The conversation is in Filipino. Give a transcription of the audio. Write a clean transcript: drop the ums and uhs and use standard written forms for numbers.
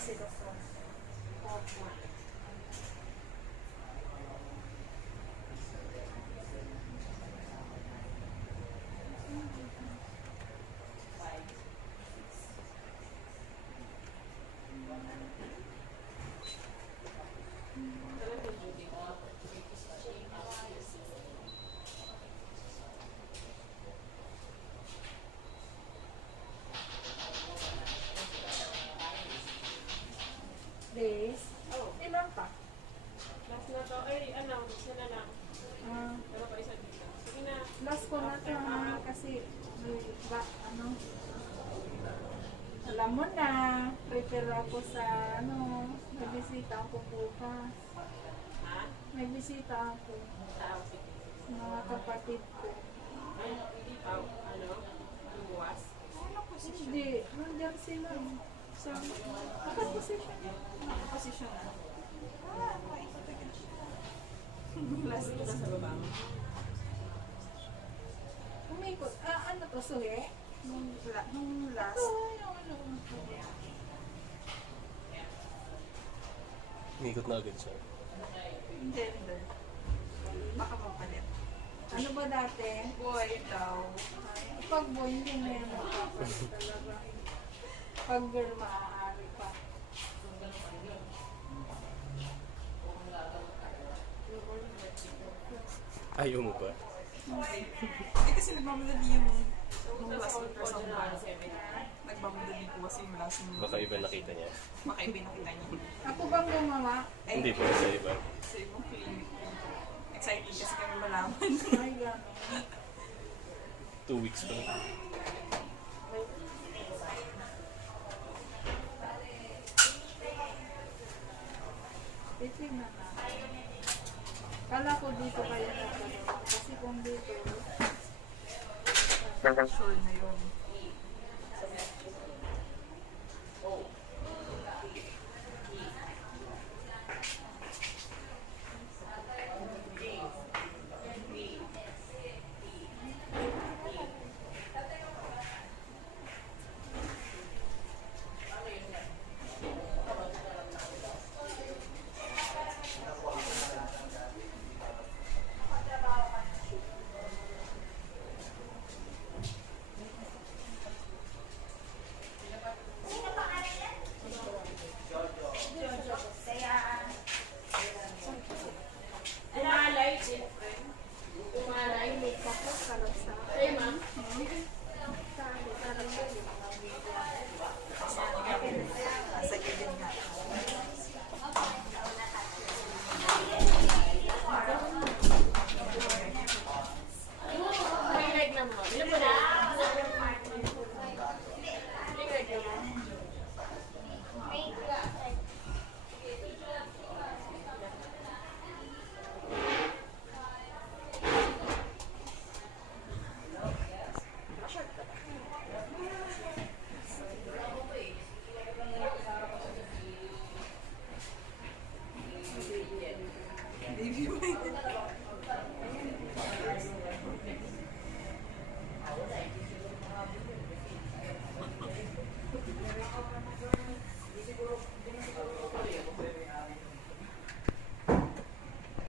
si Doktor. Opo. Days? Oh, Ilan pa? last na to. Ay, ano, isa na lang. Ah, Pero pa isa dito. Sige na. last ko na to ha, kasi alam mo na, prepare ako sa may bisita ako bukas. Ha? May bisita ako. Tao, sige. Mga kapatid ko. Ay, tao, ano? Luwas. Hindi, nandiyan sila. Sa nakaposisyon. Posisyon na. Last na sa baba mo. Umikot. Ano to, suhe? Nung last. Umikot na agad siya. Hindi. Baka mapalit. Ano ba dati? Boy daw. Pag boy, hindi na yan makapalit talaga. Pag girl, maaari pa. Ayaw mo ba? Hindi kasi nagmamadali yung nung last ultrasound ba. Nagmamadali po kasi yung last nung Baka iba nakita niya. makaiba nakita niya. Ako bang gumawa? Ay, Hindi po sa iba. sa ibang clinic. Excited kasi kami malaman. Ay, gano'n. 2 weeks pa lang. Titignan na. Kala ko dito kaya nagkaroon. Kasi kung dito, Sure na yun.